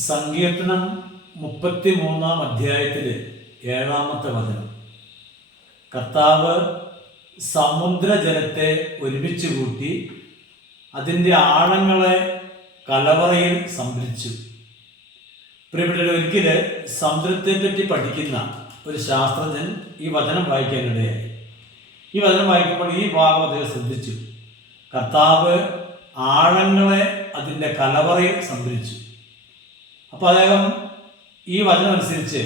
സങ്കീർത്തനം 33-ാം അധ്യായത്തിലെ 7-ാമത്തെ വചനം. കർത്താവ് സമുദ്രജലത്തെ ഒരുമിച്ച് കൂട്ടി അതിൻ്റെ ആഴങ്ങളെ കലവറയിൽ സംഭരിച്ചു. പ്രിയപ്പെട്ടവർ, ഒരിക്കൽ സമുദ്രത്തെപ്പറ്റി പഠിക്കുന്ന ഒരു ശാസ്ത്രജ്ഞൻ ഈ വചനം വായിക്കാനിടയായി. ഈ വചനം വായിക്കുമ്പോൾ ഈ ഭാഗം അദ്ദേഹം ശ്രദ്ധിച്ചു. കർത്താവ് ആഴങ്ങളെ അതിൻ്റെ കലവറയിൽ സംഭരിച്ചു. അപ്പോൾ അദ്ദേഹം ഈ വചനം അനുസരിച്ച്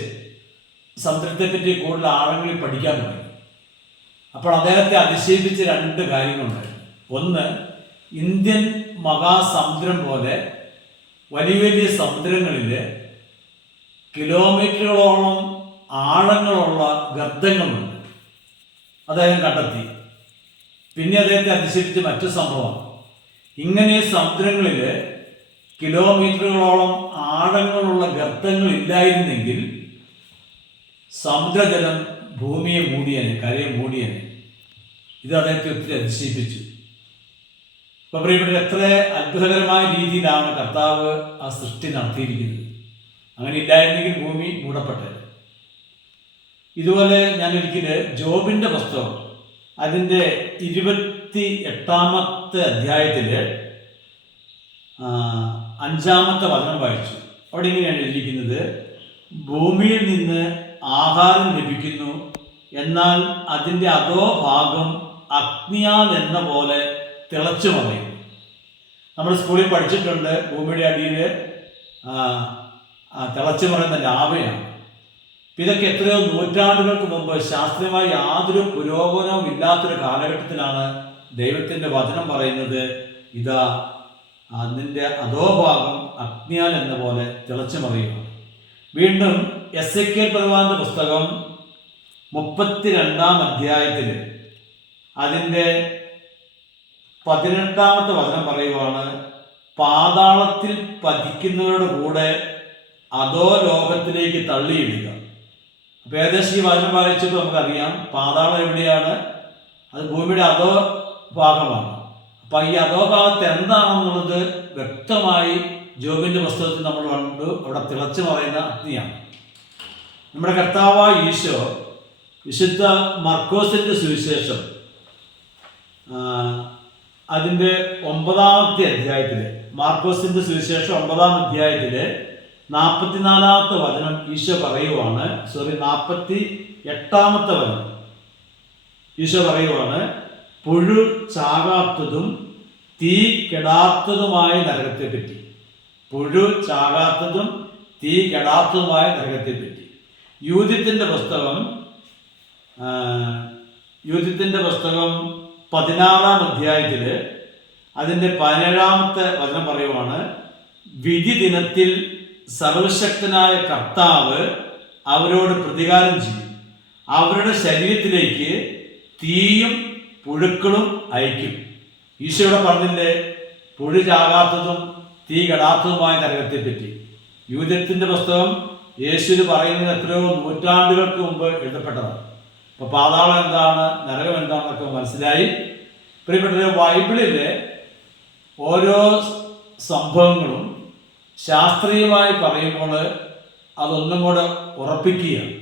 സമുദ്രത്തെപ്പറ്റി കൂടുതൽ ആഴങ്ങളിൽ പഠിക്കാൻ തുടങ്ങി. അപ്പോൾ അദ്ദേഹത്തെ അതിശയിപ്പിച്ച രണ്ട് കാര്യങ്ങളുണ്ടായിരുന്നു. ഒന്ന്, ഇന്ത്യൻ മഹാസമുദ്രം പോലെ വലിയ വലിയ സമുദ്രങ്ങളിൽ കിലോമീറ്ററുകളോളം ആഴങ്ങളുള്ള ഗർത്തങ്ങളുണ്ട്. അദ്ദേഹം കണ്ടെത്തി. പിന്നെ അദ്ദേഹത്തെ അതിശയിപ്പിച്ച മറ്റു സംഭവമാണ്, ഇങ്ങനെ സമുദ്രങ്ങളിൽ കിലോമീറ്ററുകളോളം ആഴങ്ങളുള്ള ഗർത്തങ്ങൾ ഇല്ലായിരുന്നെങ്കിൽ സമുദ്രജലം ഭൂമിയെ മൂടിയനെ, കരയെ മൂടിയനെ. ഇത് അദ്ദേഹത്തെ ഒത്തിരി അതിശയിപ്പിച്ചു. ഇപ്പൊ പ്രിയപ്പെട്ട, എത്ര അത്ഭുതകരമായ രീതിയിലാണ് കർത്താവ് ആ സൃഷ്ടി നടത്തിയിരിക്കുന്നത്. അങ്ങനെ ഇല്ലായിരുന്നെങ്കിൽ ഭൂമി മൂടപ്പെട്ടത്. ഇതുപോലെ ഞാൻ ഒരിക്കൽ ജോബിന്റെ പുസ്തകം അതിൻ്റെ 28-ാമത്തെ അധ്യായത്തില് 5-ാമത്തെ വചനം വായിച്ചു. അവിടെ ഇങ്ങനെയാണ് എഴുതിയിരിക്കുന്നത്: ഭൂമിയിൽ നിന്ന് ആഹാരം ലഭിക്കുന്നു, എന്നാൽ അതിൻ്റെ അതോ ഭാഗം അഗ്നിയാൽ എന്ന പോലെ തിളച്ചു മറിയും. നമ്മൾ സ്കൂളിൽ പഠിച്ചിട്ടുണ്ട്, ഭൂമിയുടെ അടിയിൽ തിളച്ചു മറിയുന്ന ലാവയാണ്. ഇതൊക്കെ എത്രയോ നൂറ്റാണ്ടുകൾക്ക് മുമ്പ് ശാസ്ത്രീയമായി യാതൊരു പുരോഗമനവും ഇല്ലാത്തൊരു കാലഘട്ടത്തിലാണ് ദൈവത്തിൻ്റെ വചനം പറയുന്നത്, ഇതാ അതിൻ്റെ അധോഭാഗം അഗ്നിയാൽ എന്ന പോലെ തിളച്ചു മറിയുക. വീണ്ടും എസെക്കിയേൽ പ്രവാചകന്റെ പുസ്തകം 32-ാം അധ്യായത്തിൽ അതിൻ്റെ 18-ാമത്തെ വചനം പറയുവാണ്: പാതാളത്തിൽ പതിക്കുന്നവരുടെ കൂടെ അധോ ലോകത്തിലേക്ക് തള്ളിയിടുക. അപ്പോൾ ഏകദേശം ഈ വചനം വായിച്ചപ്പോൾ നമുക്കറിയാം പാതാളം എവിടെയാണ്? അത് ഭൂമിയുടെ അധോ ഭാഗമാണ്. അപ്പം ഈ അധോ ഭാഗത്ത് എന്താണെന്നുള്ളത് വ്യക്തമായി ജോബിൻ്റെ പുസ്തകത്തിൽ നമ്മൾ കണ്ടു. അവിടെ തിളച്ചു പറയുന്ന അഗ്നിയാണ്. നമ്മുടെ കർത്താവായ ഈശോ വിശുദ്ധ മർക്കോസിൻ്റെ സുവിശേഷം അതിൻ്റെ 9-ാമത്തെ അധ്യായത്തിൽ, മാർക്കോസിൻ്റെ സുവിശേഷം 9-ാം അധ്യായത്തിൽ 44-ാമത്തെ വചനം ഈശോ പറയുവാണ്. 48-ാമത്തെ വചനം ഈശോ പറയുവാണ്: പുഴു ചാകാത്തതും തീ കെടാത്തതുമായ നരകത്തെ പറ്റി. പുഴു ചാകാത്തതും തീ കെടാത്തതുമായ നരകത്തെ പറ്റി. യൂഥിത്തിൻ്റെ പുസ്തകം 16-ാം അധ്യായത്തിൽ അതിൻ്റെ 17-ാമത്തെ വചനം പറയുവാണ്: വിധി ദിനത്തിൽ സർവശക്തനായ കർത്താവ് അവരോട് പ്രതികാരം ചെയ്യും, അവരുടെ ശരീരത്തിലേക്ക് തീയും പുഴുക്കളും അയക്കും. ഈശോയുടെ പറഞ്ഞില്ലേ, പുഴു ചാകാത്തതും തീ കെടാത്തതുമായ നരകത്തെ പറ്റി. യൂഥത്തിൻ്റെ പുസ്തകം യേശുവിന് പറയുന്നത് എത്രയോ നൂറ്റാണ്ടുകൾക്ക് മുമ്പ് എഴുതപ്പെട്ടതാണ്. അപ്പോൾ പാതാളം എന്താണ്, നരകം എന്താണെന്നൊക്കെ മനസ്സിലായി. പ്രിയപ്പെട്ടവരെ, ബൈബിളിലെ ഓരോ സംഭവങ്ങളും ശാസ്ത്രീയമായി പറയുമ്പോൾ അതൊന്നും കൂടെ ഉറപ്പിക്കുകയാണ്.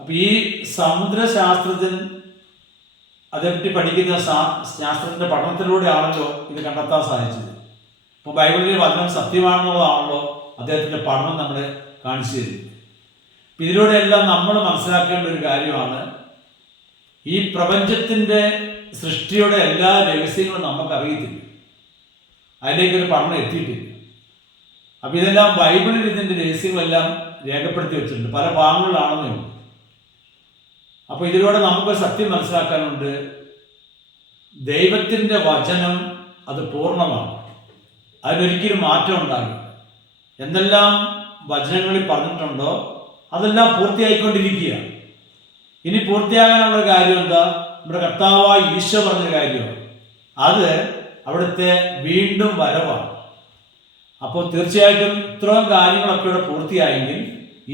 അപ്പം ഈ സമുദ്രശാസ്ത്രജ്ഞൻ അതേപ്പറ്റി പഠിക്കുന്ന ശാസ്ത്രത്തിൻ്റെ പഠനത്തിലൂടെയാണല്ലോ ഇത് കണ്ടെത്താൻ സാധിച്ചത്. അപ്പോൾ ബൈബിളിലെ വചനം സത്യമാണെന്നുള്ളതാണല്ലോ അദ്ദേഹത്തിൻ്റെ പഠനം നമ്മളെ കാണിച്ചു തരുന്നത്. ഇതിലൂടെയെല്ലാം നമ്മൾ മനസ്സിലാക്കേണ്ട ഒരു കാര്യമാണ്, ഈ പ്രപഞ്ചത്തിൻ്റെ സൃഷ്ടിയുടെ എല്ലാ രഹസ്യങ്ങളും നമുക്കറിയത്തില്ല, അതിലേക്കൊരു പഠനം എത്തിയിട്ടില്ല. അപ്പം ഇതെല്ലാം ബൈബിളിൽ ഇതിൻ്റെ രഹസ്യങ്ങളെല്ലാം രേഖപ്പെടുത്തി വെച്ചിട്ടുണ്ട്, പല ഭാഗങ്ങളിലാണെന്നേ ഉള്ളൂ. അപ്പോൾ ഇതിലൂടെ നമുക്കൊരു സത്യം മനസ്സിലാക്കാനുണ്ട്, ദൈവത്തിൻ്റെ വചനം അത് പൂർണ്ണമാണ്, അതിനൊരിക്കലും മാറ്റം ഉണ്ടാകില്ല. എന്തെല്ലാം വചനങ്ങളിൽ പറഞ്ഞിട്ടുണ്ടോ അതെല്ലാം പൂർത്തിയായിക്കൊണ്ടിരിക്കുകയാണ്. ഇനി പൂർത്തിയാകാനുള്ള കാര്യം എന്താ? നമ്മുടെ കർത്താവായ ഈശോ പറഞ്ഞ കാര്യമാണ്. അത് അവിടുത്തെ വീണ്ടും വരവാണ്. അപ്പോൾ തീർച്ചയായിട്ടും ഇത്രയും കാര്യങ്ങളൊക്കെ ഇവിടെ പൂർത്തിയായെങ്കിൽ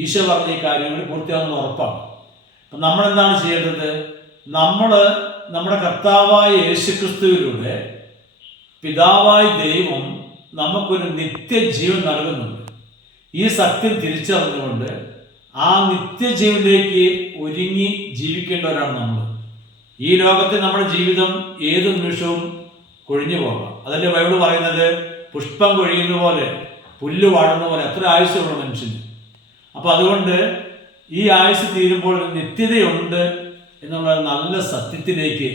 ഈശോ പറഞ്ഞ ഈ കാര്യങ്ങൾ പൂർത്തിയാകുന്നത് ഉറപ്പാണ്. അപ്പം നമ്മളെന്താണ് ചെയ്യേണ്ടത്? നമ്മൾ നമ്മുടെ കർത്താവായ യേശുക്രിസ്തുവിലൂടെ പിതാവായ ദൈവം നമുക്കൊരു നിത്യജീവൻ നൽകുന്നുണ്ട്. ഈ സത്യം തിരിച്ചറിഞ്ഞുകൊണ്ട് ആ നിത്യജീവനിലേക്ക് ഒരുങ്ങി ജീവിക്കേണ്ടവരാണ് നമ്മൾ. ഈ ലോകത്തെ നമ്മുടെ ജീവിതം ഏത് നിമിഷവും കൊഴിഞ്ഞു പോകാം. അതല്ലേ ബൈബിൾ പറയുന്നത്, പുഷ്പം കൊഴിയുന്ന പോലെ, പുല്ല് വാടുന്ന പോലെ അത്ര ആയുസ്സുള്ള മനുഷ്യന്. അപ്പം അതുകൊണ്ട് ഈ ആയുസ് തീരുമ്പോൾ നിത്യതയുണ്ട് എന്നുള്ള നല്ല സത്യത്തിലേക്ക്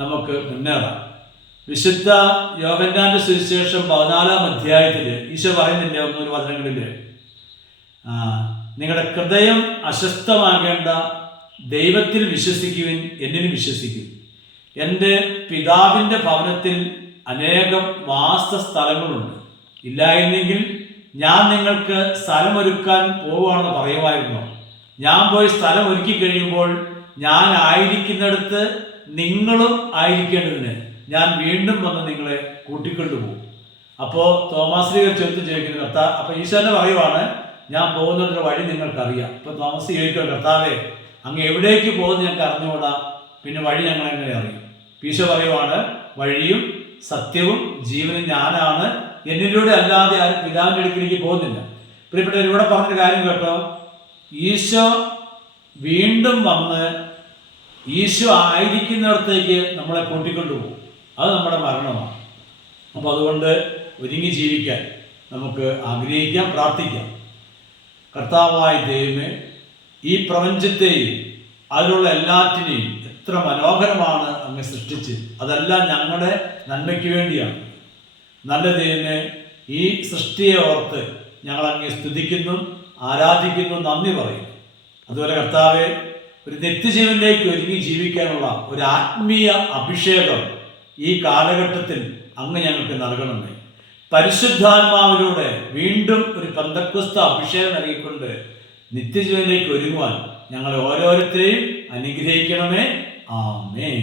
നമുക്ക് മുന്നേറാം. വിശുദ്ധ യോഹന്നാന്റെ സുവിശേഷം 14-ാം അധ്യായത്തിൽ ഈശോ പറയുന്നില്ല ഒന്നൊരു വചനങ്ങളിൽ, നിങ്ങളുടെ ഹൃദയം അസ്വസ്ഥമാകേണ്ട, ദൈവത്തിൽ വിശ്വസിക്കുവിൻ, എന്നിൽ വിശ്വസിക്കും. എൻ്റെ പിതാവിൻ്റെ ഭവനത്തിൽ അനേകം വാസസ്ഥലങ്ങളുണ്ട്, ഇല്ലായിരുന്നെങ്കിൽ ഞാൻ നിങ്ങൾക്ക് സ്ഥലമൊരുക്കാൻ പോവുകയാണെന്ന് പറയുമായിരുന്നു. ഞാൻ പോയി സ്ഥലം ഒരുക്കി കഴിയുമ്പോൾ ഞാൻ ആയിരിക്കുന്നിടത്ത് നിങ്ങളും ആയിരിക്കേണ്ടതിന് ഞാൻ വീണ്ടും വന്ന് നിങ്ങളെ കൂട്ടിക്കൊണ്ടുപോകും. അപ്പോൾ തോമാസ് ലീഗ ചോദിക്കുന്ന കർത്താവ്, അപ്പോൾ ഈശോനെ പറയുവാണ്, ഞാൻ പോകുന്നതിൻ്റെ വഴി നിങ്ങൾക്കറിയാം. ഇപ്പോൾ തോമസ് ചോദിക്കുക, കർത്താവേ അങ്ങ് എവിടേക്ക് പോകുന്നത് ഞങ്ങൾക്ക് അറിഞ്ഞുകൂടാ, പിന്നെ വഴി ഞങ്ങൾ എങ്ങനെ അറിയും? ഈശോ പറയുവാണ്, വഴിയും സത്യവും ജീവനും ഞാനാണ്, എന്നിലൂടെ അല്ലാതെ ആരും പിതാവിൻ്റെ അടുക്കിലേക്ക് പോകുന്നില്ല. പ്രിയപ്പെട്ടവർ, ഇവിടെ പറഞ്ഞൊരു കാര്യം കേട്ടോ, ഈശോ വീണ്ടും വന്ന് ഈശോ ആയിരിക്കുന്നിടത്തേക്ക് നമ്മളെ കൂട്ടിക്കൊണ്ടുപോകും. അത് നമ്മുടെ മരണമാണ്. അപ്പോൾ അതുകൊണ്ട് ഒരുങ്ങി ജീവിക്കാൻ നമുക്ക് ആഗ്രഹിക്കാം, പ്രാർത്ഥിക്കാം. കർത്താവായ ദൈവമേ, ഈ പ്രപഞ്ചത്തെയും അതിലുള്ള എല്ലാറ്റിനെയും എത്ര മനോഹരമാണ് അങ്ങ് സൃഷ്ടിച്ച്, അതെല്ലാം ഞങ്ങളുടെ നന്മയ്ക്ക് വേണ്ടിയാണ്. നല്ല ദൈവമേ, ഈ സൃഷ്ടിയെ ഓർത്ത് ഞങ്ങൾ അങ്ങേ സ്തുതിക്കുന്നു, ആരാധിക്കുന്നു, നന്ദി പറയും. അതുപോലെ കർത്താവെ, ഒരു നിത്യജീവനിലേക്ക് ഒരുങ്ങി ജീവിക്കാനുള്ള ഒരു ആത്മീയ അഭിഷേകം ഈ കാലഘട്ടത്തിൽ അങ്ങ് ഞങ്ങൾക്ക് നൽകണമേ. പരിശുദ്ധാത്മാവിലൂടെ വീണ്ടും ഒരു പെന്തക്കോസ്ത അഭിഷേകം നൽകിക്കൊണ്ട് നിത്യജീവനിലേക്ക് ഒരുങ്ങുവാൻ ഞങ്ങളെ ഓരോരുത്തരെയും അനുഗ്രഹിക്കണമേ. ആമേൻ.